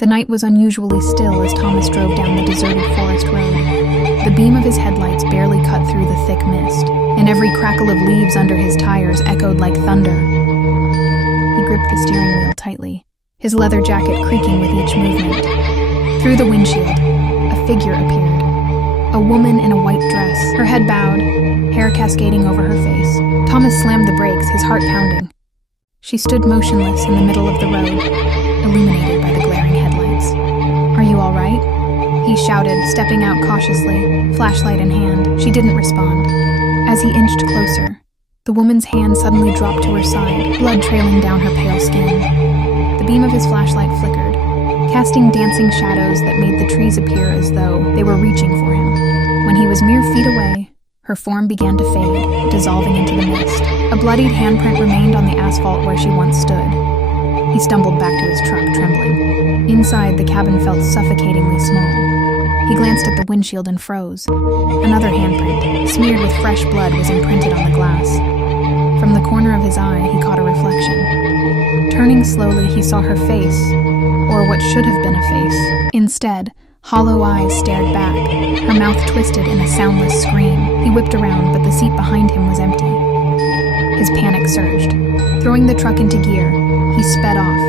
The night was unusually still as Thomas drove down the deserted forest road. The beam of his headlights barely cut through the thick mist, and every crackle of leaves under his tires echoed like thunder. He gripped the steering wheel tightly, his leather jacket creaking with each movement. Through the windshield, a figure appeared. A woman in a white dress, her head bowed, hair cascading over her face. Thomas slammed the brakes, his heart pounding. She stood motionless in the middle of the road, illuminated by the glaring headlights. "Are you all right?" he shouted, stepping out cautiously, flashlight in hand. She didn't respond. As he inched closer, the woman's hand suddenly dropped to her side, blood trailing down her pale skin. The beam of his flashlight flickered, casting dancing shadows that made the trees appear as though they were reaching for him. When he was mere feet away, her form began to fade, dissolving into the mist. A bloodied handprint remained on the asphalt where she once stood. He stumbled back to his truck, trembling. Inside, the cabin felt suffocatingly small. He glanced at the windshield and froze. Another handprint, smeared with fresh blood, was imprinted on the glass. From the corner of his eye, he caught a reflection. Turning slowly, he saw her face, or what should have been a face. Instead, hollow eyes stared back, her mouth twisted in a soundless scream. He whipped around, but the seat behind him was empty. His panic surged. Throwing the truck into gear, he sped off,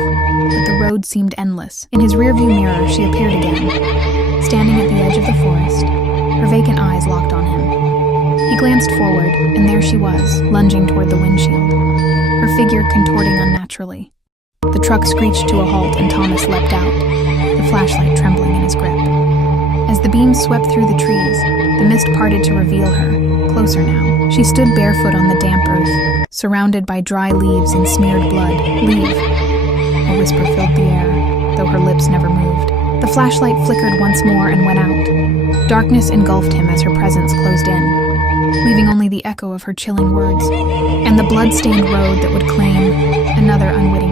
but the road seemed endless. In his rearview mirror, she appeared again, standing at the edge of the forest, her vacant eyes locked on him. He glanced forward, and there she was, lunging toward the windshield, her figure contorting unnaturally. The truck screeched to a halt, and Thomas leapt out, the flashlight trembling in his grip. As the beam swept through the trees, the mist parted to reveal her, closer now. She stood barefoot on the damp earth, surrounded by dry leaves and smeared blood. "Leave." A whisper filled the air, though her lips never moved. The flashlight flickered once more and went out. Darkness engulfed him as her presence closed in, leaving only the echo of her chilling words, and the blood-stained road that would claim another unwitting